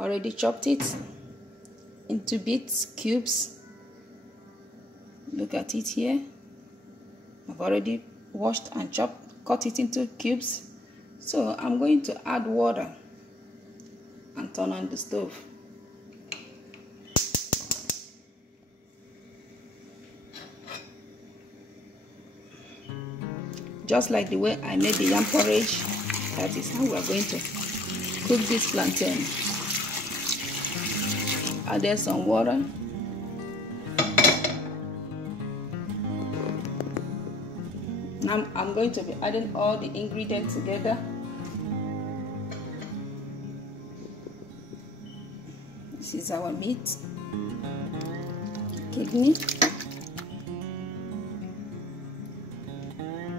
Already chopped it into bits, cubes. Look at it here. I've already washed and cut it into cubes. So I'm going to add water and turn on the stove. Just like the way I made the yam porridge, that is how we are going to cook this plantain. Add some water. Now I'm going to be adding all the ingredients together. This is our meat, kidney.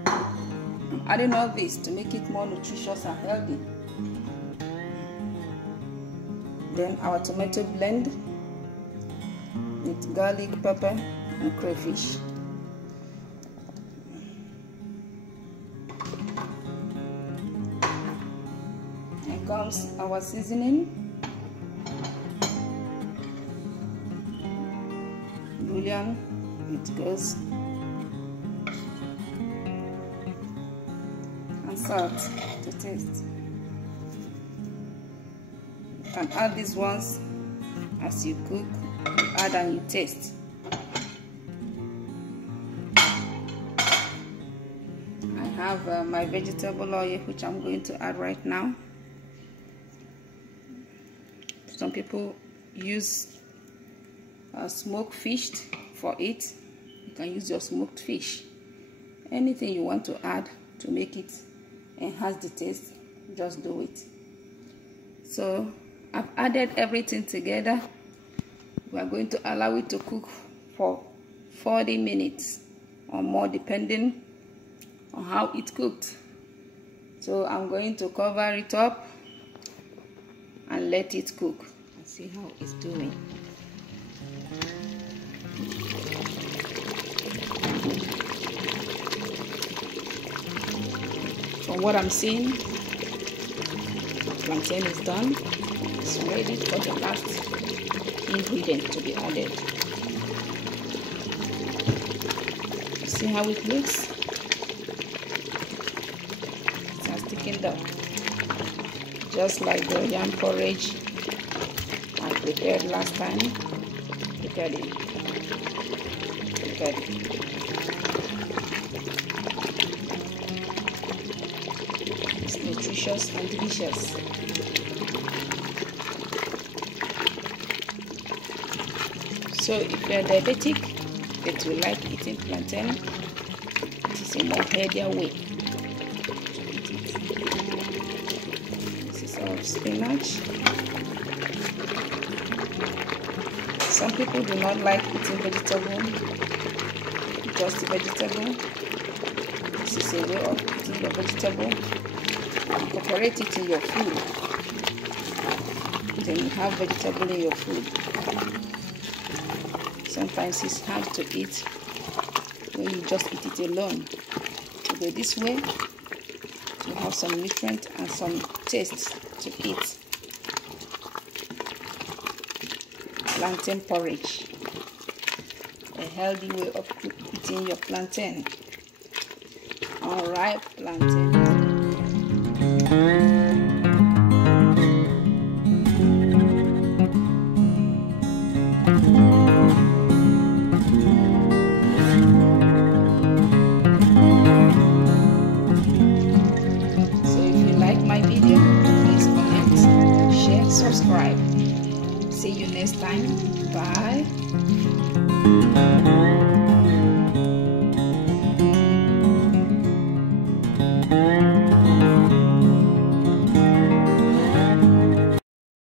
I'm adding all this to make it more nutritious and healthy. Then our tomato blend with garlic, pepper, and crayfish. And comes our seasoning, bouillon, it goes, and salt to taste. You can add these ones as you cook, you add and you taste. I have my vegetable oil, which I'm going to add right now. Some people use smoked fish for it. You can use your smoked fish. Anything you want to add to make it enhance the taste, just do it. So I've added everything together. We are going to allow it to cook for 40 minutes or more, depending on how it cooked. So I'm going to cover it up and let it cook and see how it's doing. From what I'm seeing, plantain is done. It's ready for the last ingredient to be added. See how it looks? It has thickened up, just like the yam porridge I prepared last time. Look at it. Look at it. It's nutritious and delicious. So if you're diabetic that you like eating plantain, it is a more healthier way to eat it. This is our spinach. Some people do not like eating vegetable, just vegetable. This is a way of eating your vegetable. Incorporate it in your food. Then you have vegetable in your food. Sometimes it's hard to eat when you just eat it alone. So go this way to have some nutrient and some taste to eat. Plantain porridge, a healthy way of eating your plantain. UNRIPE plantain. Subscribe. See you next time. Bye.